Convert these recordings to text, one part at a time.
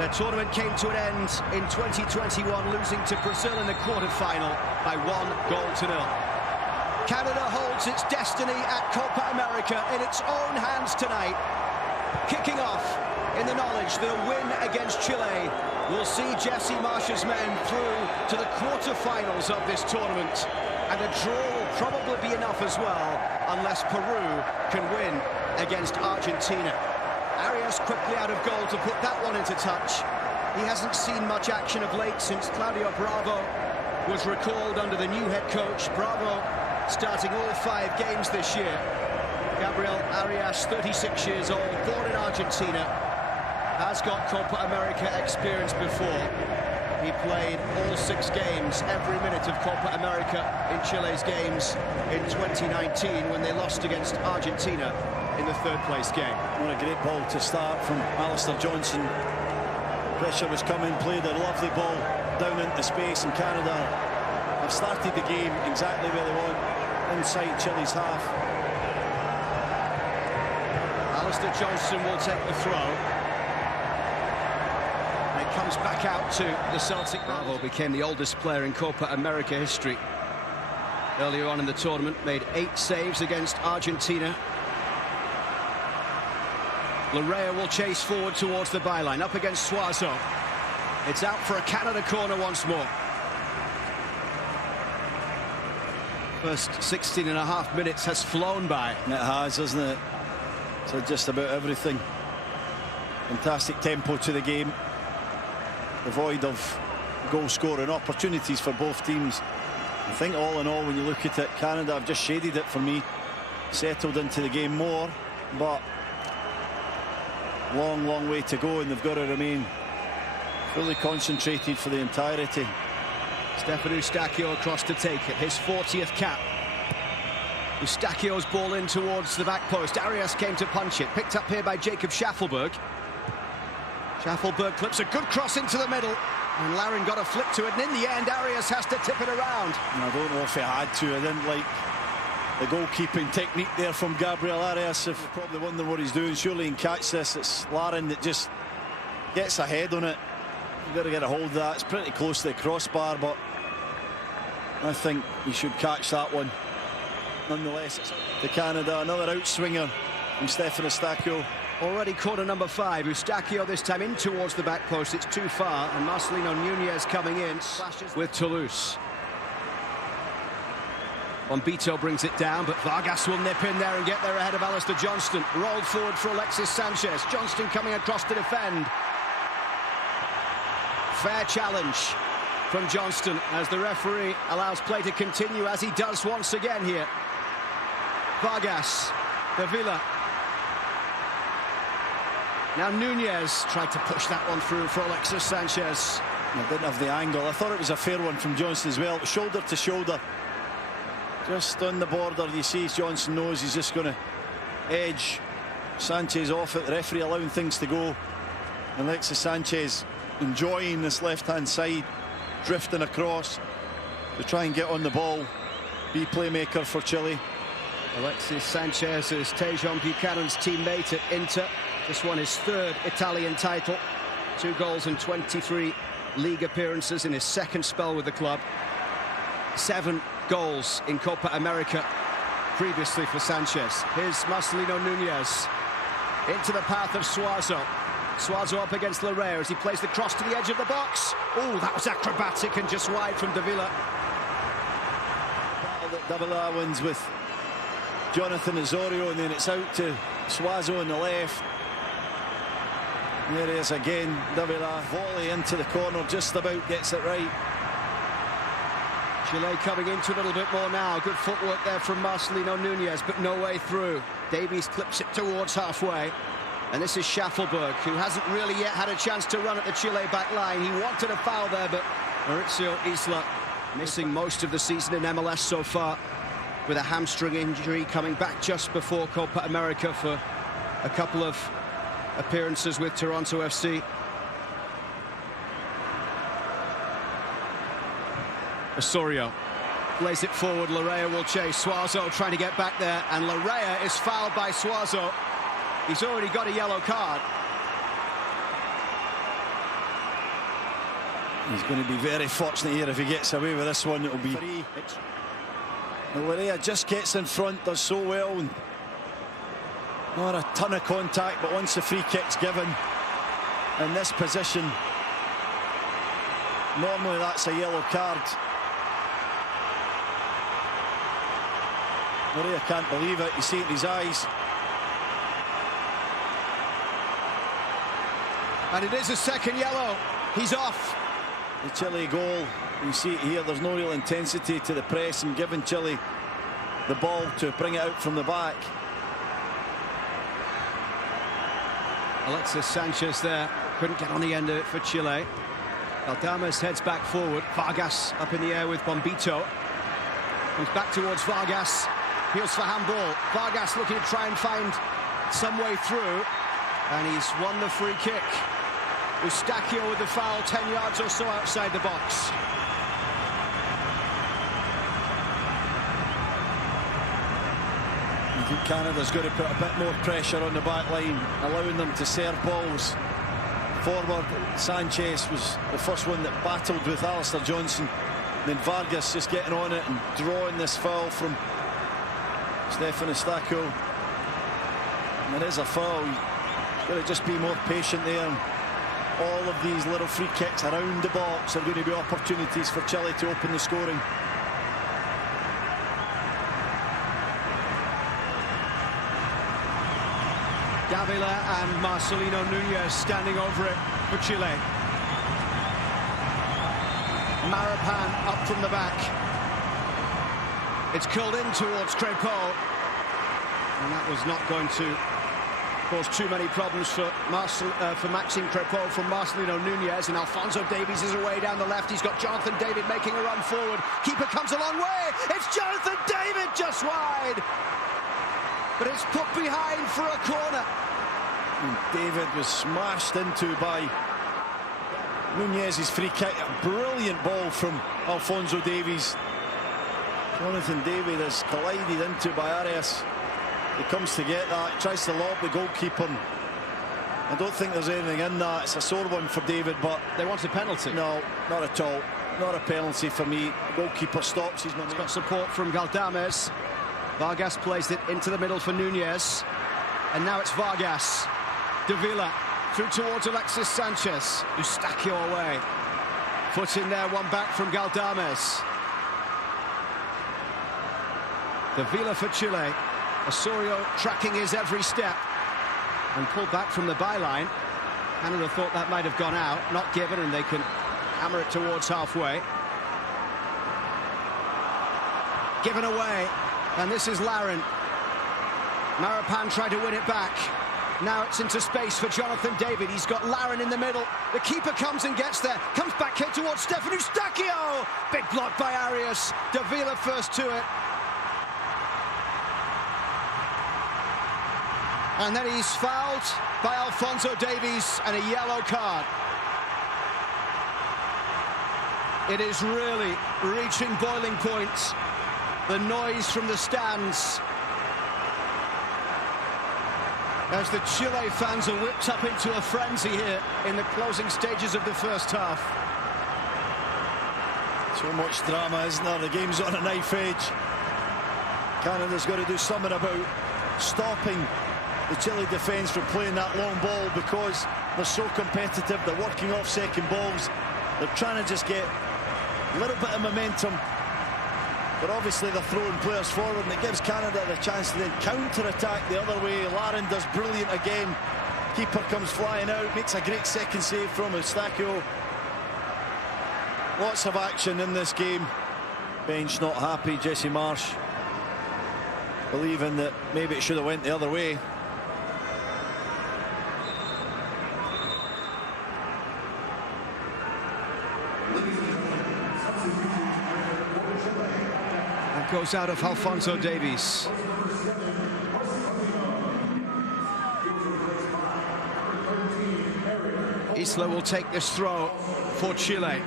The tournament came to an end in 2021, losing to Brazil in the quarter-final by 1-0. Canada holds its destiny at Copa America in its own hands tonight. Kicking off in the knowledge that a win against Chile will see Jesse Marsh's men through to the quarter-finals of this tournament. And a draw will probably be enough as well, unless Peru can win against Argentina. Arias quickly out of goal to put that one into touch. He hasn't seen much action of late since Claudio Bravo was recalled under the new head coach. Bravo starting all 5 games this year. Gabriel Arias, 36 years old, born in Argentina, has got Copa America experience before. He played all 6 games, every minute of Copa America in Chile's games in 2019 when they lost against Argentina in the 3rd place game. What a great ball to start from Alistair Johnson. Pressure was coming, played a lovely ball down into space, and Canada have started the game exactly where they want, inside Chile's half. Alistair Johnson will take the throw. And it comes back out to the Celtic. Bravo became the oldest player in Copa America history. Earlier on in the tournament, made 8 saves against Argentina. Larrea will chase forward towards the byline, up against Suazo. It's out for a Canada corner once more. First 16.5 minutes has flown by. It has, hasn't it? So just about everything. Fantastic tempo to the game. Devoid of goal scoring opportunities for both teams. I think all in all, when you look at it, Canada have just shaded it for me. Settled into the game more, but long way to go, and they've got to remain fully concentrated for the entirety. Stefan Eustachio across to take it, his 40th cap. Eustachio's ball in towards the back post. Arias came to punch it, picked up here by Jacob Schaffelberg. Schaffelberg clips a good cross into the middle, and Larin got a flick to it, and in the end Arias has to tip it around. And I don't know if he had to. I didn't like the goalkeeping technique there from Gabriel Arias. If you're probably wondering what he's doing, surely he can catch this. It's Larin that just gets ahead on it. You've got to get a hold of that. It's pretty close to the crossbar, but I think he should catch that one. Nonetheless, it's to Canada. Another outswinger from Stefan Eustachio. Already corner number 5. Eustachio this time in towards the back post. It's too far, and Marcelino Nunez coming in. Slashes with Toulouse. Bombito brings it down, but Vargas will nip in there and get there ahead of Alistair Johnston. Rolled forward for Alexis Sanchez. Johnston coming across to defend. Fair challenge from Johnston as the referee allows play to continue, as he does once again here. Vargas, Davila. Now Nunez tried to push that one through for Alexis Sanchez. I didn't have the angle. I thought it was a fair one from Johnston as well. Shoulder to shoulder. Just on the border, you see Johnson knows he's just going to edge Sanchez off it. The referee allowing things to go. Alexis Sanchez enjoying this left-hand side, drifting across to try and get on the ball, be playmaker for Chile. Alexis Sanchez is Tejon Buchanan's teammate at Inter. Just won his 3rd Italian title. 2 goals and 23 league appearances in his 2nd spell with the club. 7 goals in Copa America previously for Sanchez. Here's Marcelino Nunez into the path of Suazo. Suazo up against Larrea as he plays the cross to the edge of the box. Oh, that was acrobatic and just wide from Davila. Davila wins with Jonathan Osorio, and then it's out to Suazo on the left. And there he is again. Davila volley into the corner, just about gets it right. Chile coming into a little bit more now. Good footwork there from Marcelino Nunez, but no way through. Davies clips it towards halfway. And this is Schaffelberg, who hasn't really yet had a chance to run at the Chile back line. He wanted a foul there, but Mauricio Isla missing most of the season in MLS so far, with a hamstring injury, coming back just before Copa America for a couple of appearances with Toronto FC. Osorio plays it forward. Larrea will chase. Suazo trying to get back there, and Larrea is fouled by Suazo. He's already got a yellow card. He's going to be very fortunate here if he gets away with this one. It'll be free. Larea just gets in front, does so well. And not a ton of contact, but once the free kick's given in this position, normally that's a yellow card. Larea can't believe it. You see it in his eyes. And it is a second yellow. He's off. The Chile goal, you see it here, there's no real intensity to the press and giving Chile the ball to bring it out from the back. Alexis Sanchez there, couldn't get on the end of it for Chile. Galdames heads back forward. Vargas up in the air with Bombito. Comes back towards Vargas. Peels for handball. Vargas looking to try and find some way through. And he's won the free kick. Eustachio with the foul, 10 yards or so outside the box. I think Canada's got to put a bit more pressure on the back line, allowing them to serve balls forward. Sanchez was the first one that battled with Alistair Johnson. Then Vargas just getting on it and drawing this foul from Stefan Eustachio. And it is a foul. He's got to just be more patient there. All of these little free kicks around the box are going to be opportunities for Chile to open the scoring. Davila and Marcelino Núñez standing over it for Chile. Marapan up from the back. It's curled in towards Crépeau. And that was not going to cause too many problems for Maxime Crépeau from Marcelino Núñez. And Alphonso Davies is away down the left. He's got Jonathan David making a run forward. Keeper comes a long way. It's Jonathan David just wide. But it's put behind for a corner. And David was smashed into by Núñez's free kick. A brilliant ball from Alphonso Davies. Jonathan David is collided into by Arias. He comes to get that, tries to lob the goalkeeper. I don't think there's anything in that. It's a sore one for David, but they want a penalty. No, not at all. Not a penalty for me. The goalkeeper stops. He's got support from Galdames. Vargas placed it into the middle for Núñez. And now it's Vargas. Davila through towards Alexis Sanchez. Eustachio away. Foot in there, one back from Galdames. Davila for Chile. Osorio tracking his every step and pulled back from the byline. Canada thought that might have gone out, not given, and they can hammer it towards halfway. Given away, and this is Larin. Marapan tried to win it back. Now it's into space for Jonathan David. He's got Larin in the middle. The keeper comes and gets there. Comes back here towards Stefan Eustachio. Big block by Arias. Davila first to it. And then he's fouled by Alphonso Davies and a yellow card. It is really reaching boiling point. The noise from the stands as the Chile fans are whipped up into a frenzy here in the closing stages of the first half. So much drama, isn't there? The game's on a knife edge. Canada's got to do something about stopping the Chile defence from playing that long ball, because they're so competitive. They're working off second balls. They're trying to just get a little bit of momentum. But obviously they're throwing players forward, and it gives Canada the chance to then counter-attack the other way. Larin does brilliant again. Keeper comes flying out, makes a great second save from Eustachio. Lots of action in this game. Bench not happy. Jesse Marsh believing that maybe it should have went the other way. That goes out of Alphonso Davies. Isla will take this throw for Chile.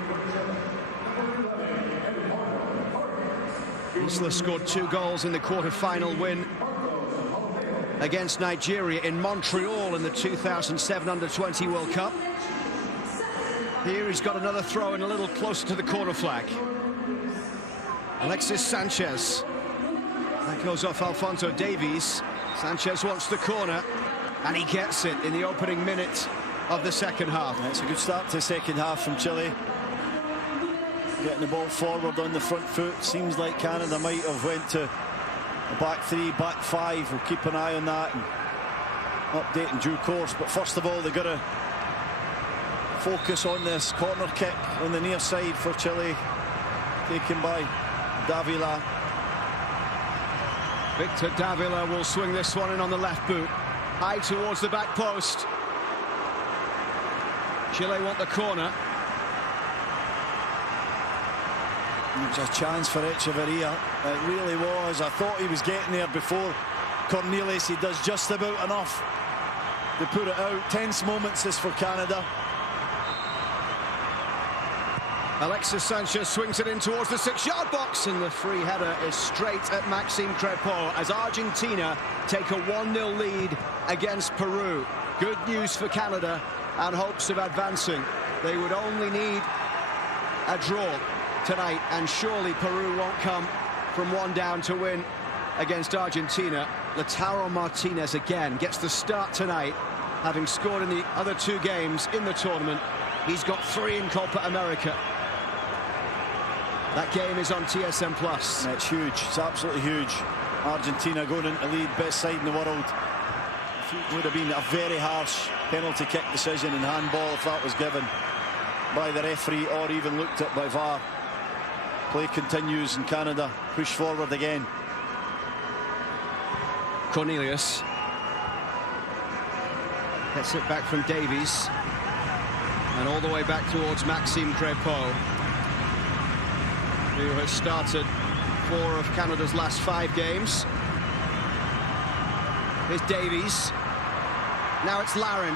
Isla scored 2 goals in the quarter-final win against Nigeria in Montreal in the 2007 Under-20 World Cup. Here he's got another throw in a little closer to the corner flag. Alexis Sanchez. That goes off Alphonso Davies. Sanchez wants the corner, and he gets it in the opening minute of the second half. Yeah, it's a good start to the second half from Chile. Getting the ball forward on the front foot. Seems like Canada might have went to a back three, back five. We'll keep an eye on that and update in due course. But first of all, they've got to focus on this corner kick on the near side for Chile, taken by Davila. Victor Davila will swing this one in on the left boot, high towards the back post. Chile want the corner. It was a chance for Echeverria. It really was. I thought he was getting there before Cornelius. He does just about enough to put it out. Tense moments this for Canada. Alexis Sanchez swings it in towards the 6-yard box, and the free header is straight at Maxime Crepeau as Argentina take a 1-0 lead against Peru. Good news for Canada and hopes of advancing. They would only need a draw tonight, and surely Peru won't come from one down to win against Argentina. Lautaro Martinez again gets the start tonight, having scored in the other two games in the tournament. He's got 3 in Copa America. That game is on TSN+. It's huge. It's absolutely huge. Argentina going into lead, best side in the world. It would have been a very harsh penalty kick decision in handball if that was given by the referee or even looked at by VAR. Play continues and Canada push forward again. Cornelius gets it back from Davies and all the way back towards Maxime Crepeau, who has started 4 of Canada's last 5 games. Here's Davies. Now it's Larin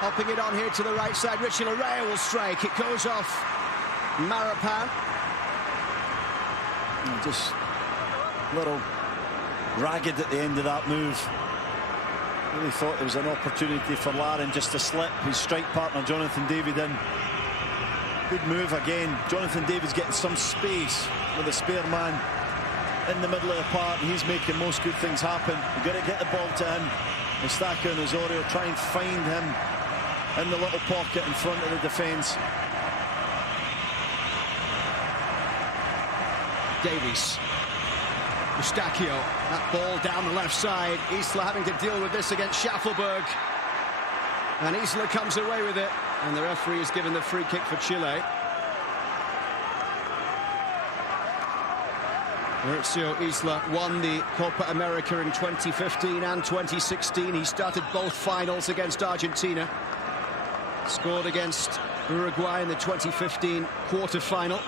hopping it on here to the right side. Richie Laryea will strike. It goes off Marapan. Just a little ragged at the end of that move. Really thought there was an opportunity for Larin just to slip his strike partner Jonathan David in. Good move again. Jonathan David's getting some space with a spare man in the middle of the park, and he's making most good things happen. We've got to get the ball to him. Estaca and Osorio try and find him in the little pocket in front of the defence. Davies. Eustachio. That ball down the left side. Isla having to deal with this against Schaffelberg. And Isla comes away with it. And the referee is given the free kick for Chile. Mauricio Isla won the Copa America in 2015 and 2016. He started both finals against Argentina. Scored against Uruguay in the 2015 quarter-final.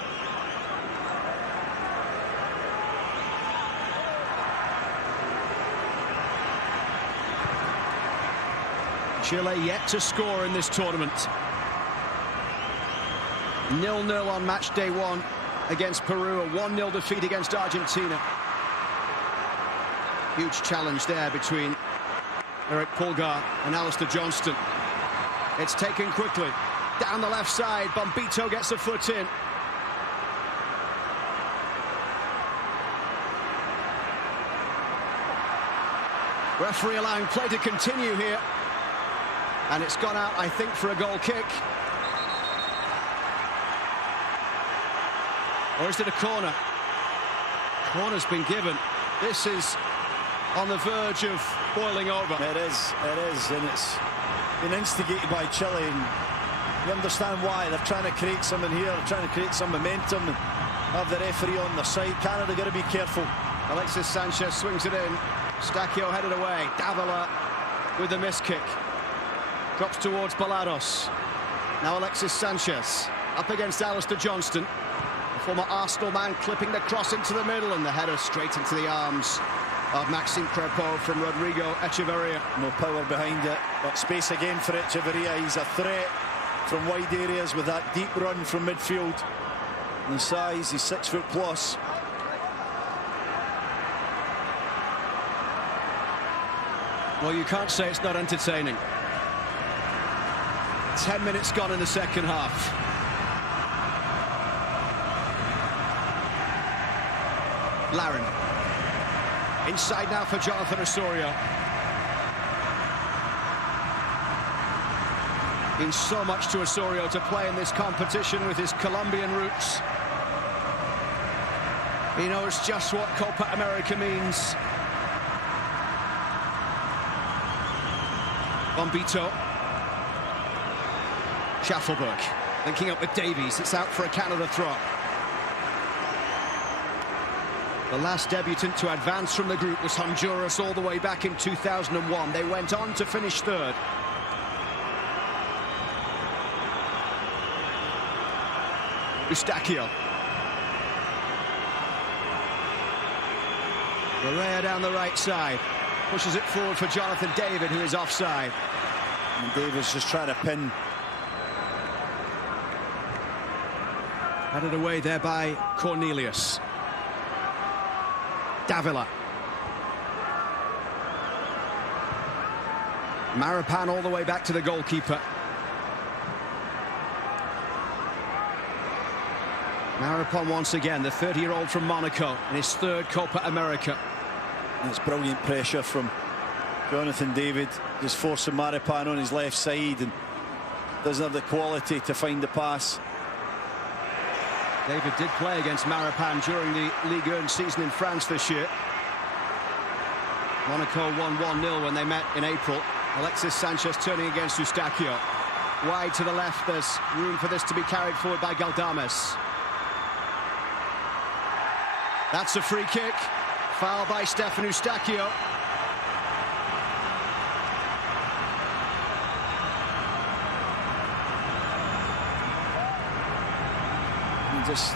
Chile yet to score in this tournament. 0-0 on match day 1 against Peru, a 1-0 defeat against Argentina. Huge challenge there between Eric Pulgar and Alistair Johnston. It's taken quickly. Down the left side, Bombito gets a foot in. Referee allowing play to continue here. And it's gone out, I think, for a goal kick. Or is it a corner? Corner's been given. This is on the verge of boiling over. It is, and it's been instigated by Chile. And you understand why. They're trying to create something here, they're trying to create some momentum and have the referee on their side. Canada got to be careful. Alexis Sanchez swings it in. Eustachio headed away. Davila with a miss kick. Drops towards Balados. Now Alexis Sanchez up against Alistair Johnston. The former Arsenal man clipping the cross into the middle, and the header straight into the arms of Maxime Crepeau from Rodrigo Echeverria. No power behind it, but space again for Echeverria. He's a threat from wide areas with that deep run from midfield. And the size, he's 6 foot plus. Well, you can't say it's not entertaining. 10 minutes gone in the second half. Larin. Inside now for Jonathan Osorio. Means so much to Osorio to play in this competition with his Colombian roots. He knows just what Copa America means. Bombito. Schaffelberg linking up with Davies. It's out for a Canada throw. The last debutant to advance from the group was Honduras all the way back in 2001. They went on to finish third. Eustachio. Correa down the right side. Pushes it forward for Jonathan David, who is offside. And David's just trying to pin. Headed away there by Cornelius. Davila. Marapan all the way back to the goalkeeper. Marapan once again, the 30-year-old from Monaco, in his third Copa America. That's brilliant pressure from Jonathan David, just forcing Marapan on his left side and doesn't have the quality to find the pass. David did play against Marapan during the Ligue 1 season in France this year. Monaco won 1-0 when they met in April. Alexis Sanchez turning against Eustachio. Wide to the left, there's room for this to be carried forward by Galdames. That's a free kick. Foul by Stefan Eustachio. He just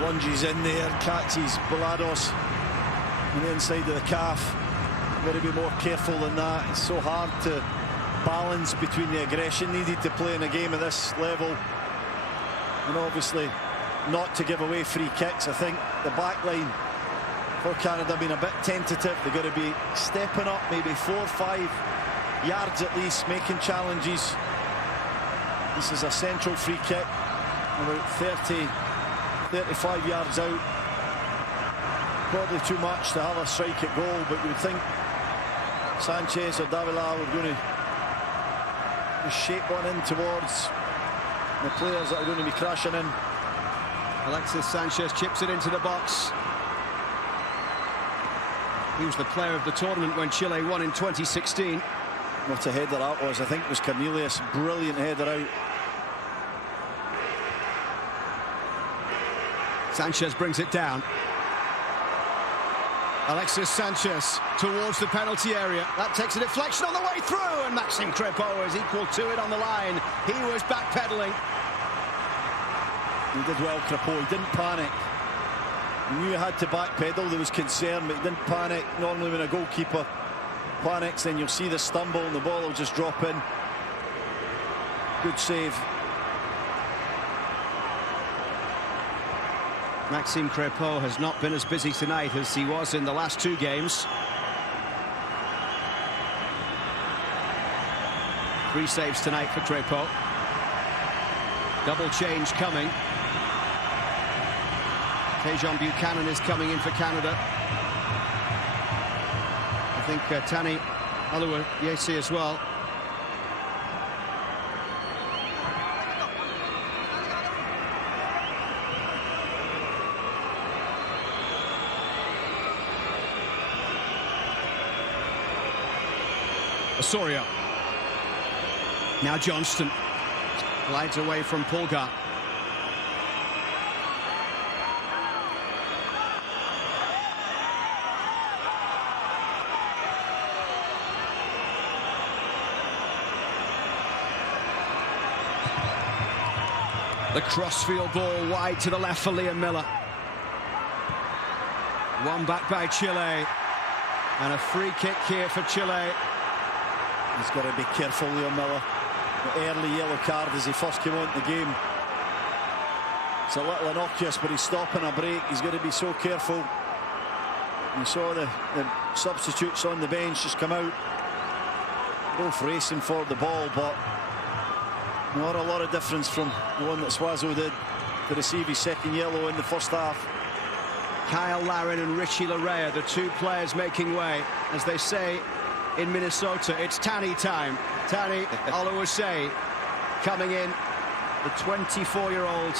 lunges in there, catches Balados on the inside of the calf. Got to be more careful than that. It's so hard to balance between the aggression needed to play in a game of this level and obviously not to give away free kicks. I think the back line for Canada have been a bit tentative. They've got to be stepping up maybe 4 or 5 yards at least, making challenges. This is a central free kick, about 35 yards out. Probably too much to have a strike at goal, but you would think Sanchez or Davila were going to shape one in towards the players that are going to be crashing in. Alexis Sanchez chips it into the box. He was the player of the tournament when Chile won in 2016. What a header that was. I think it was Cornelius. Brilliant header out. Sanchez brings it down. Alexis Sanchez towards the penalty area. That takes a deflection on the way through, and Maxime Crépeau is equal to it on the line. He was backpedaling. He did well, Crépeau. He didn't panic. He knew he had to backpedal. There was concern, but he didn't panic. Normally when a goalkeeper panics, then you'll see the stumble and the ball will just drop in. Good save. Maxime Crépeau has not been as busy tonight as he was in the last 2 games. 3 saves tonight for Crépeau. Double change coming. Tejon Buchanan is coming in for Canada. I think Tani Aluwa-Yesi as well. Osorio. Now Johnston glides away from Pulgar. The crossfield ball wide to the left for Liam Miller. One back by Chile. And a free kick here for Chile. He's got to be careful, Liam Miller. The early yellow card as he first came on the game. It's a little innocuous, but he's stopping a break. He's got to be so careful. You saw the substitutes on the bench just come out, both racing for the ball, but not a lot of difference from the one that Suazo did to receive his second yellow in the first half. Kyle Larin and Richie Larea, the two players making way. As they say in Minnesota, it's Tani time. Tani Oluwase coming in, the 24-year-old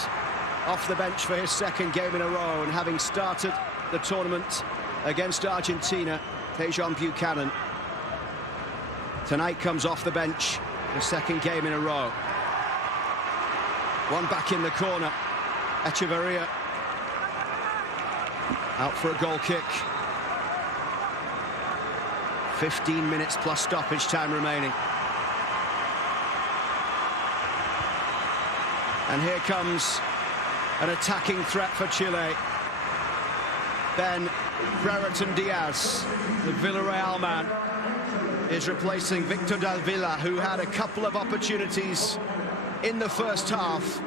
off the bench for his second game in a row, and having started the tournament against Argentina, Tajon Buchanan tonight comes off the bench, the second game in a row. One back in the corner. Echeverria out for a goal kick. 15 minutes plus stoppage time remaining. And here comes an attacking threat for Chile. Ben Brereton Diaz, the Villarreal man, is replacing Victor Dalvila, who had a couple of opportunities in the first half.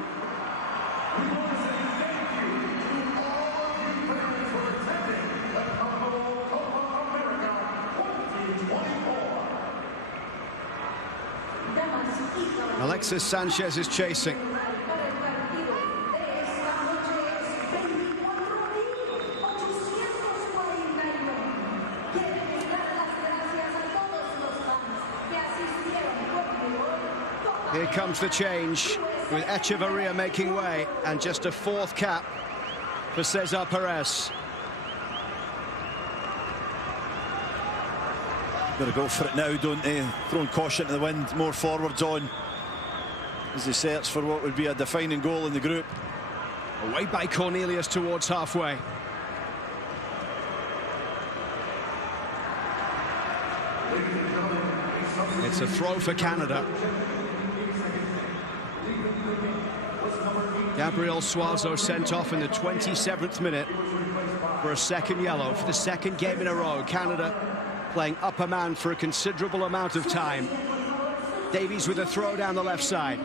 Alexis Sanchez is chasing. Here comes the change, with Echeverria making way, and just a fourth cap for Cesar Perez. Got to go for it now, don't they? Throwing caution to the wind, more forwards on as they search for what would be a defining goal in the group. Away by Cornelius towards halfway. It's a throw for Canada. Gabriel Suazo sent off in the 27th minute for a second yellow for the second game in a row. Canada playing upper man for a considerable amount of time. Davies with a throw down the left side.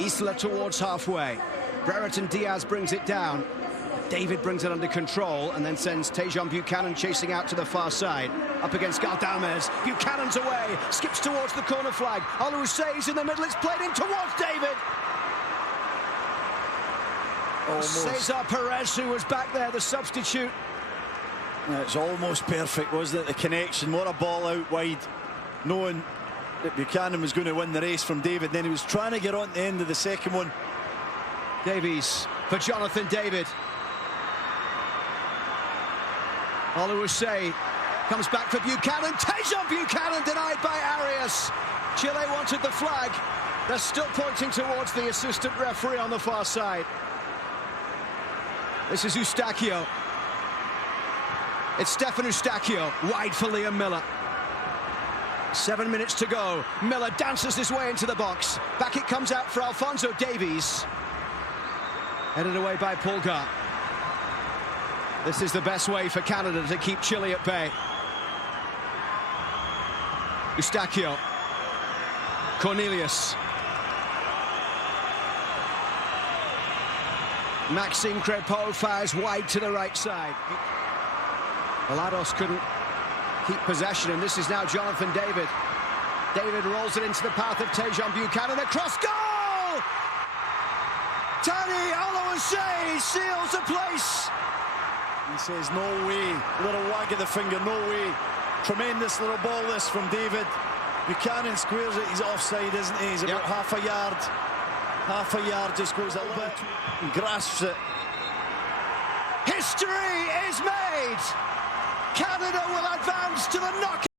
Isla towards halfway. Brereton Diaz brings it down. David brings it under control and then sends Tajon Buchanan chasing out to the far side. Up against Galdames. Buchanan's away. Skips towards the corner flag. Oluwase's in the middle. It's played in towards David. Almost. Cesar Perez, who was back there, the substitute. It's almost perfect, wasn't it? The connection. What a ball out wide, knowing that Buchanan was going to win the race from David. Then he was trying to get on the end of the second one. Davies for Jonathan David. Oluwase comes back for Buchanan. Tajon Buchanan denied by Arias. Chile wanted the flag. They're still pointing towards the assistant referee on the far side. This is Eustachio. It's Stefan Eustachio, wide for Liam Miller. 7 minutes to go. Miller dances his way into the box. Back it comes out for Alphonso Davies. Headed away by Pulgar. This is the best way for Canada to keep Chile at bay. Eustachio. Cornelius. Maxime Crepeau fires wide to the right side. Valados couldn't keep possession, and this is now Jonathan David. David rolls it into the path of Tajon Buchanan. Across goal! Tani Oluwase seals the place. He says, no way. A little wag of the finger, no way. Tremendous little ball this from David. Buchanan squares it. He's offside, isn't he? He's about half a yard. Half a yard, just goes a little bit and grasps it. History is made. Canada will advance to the knockout.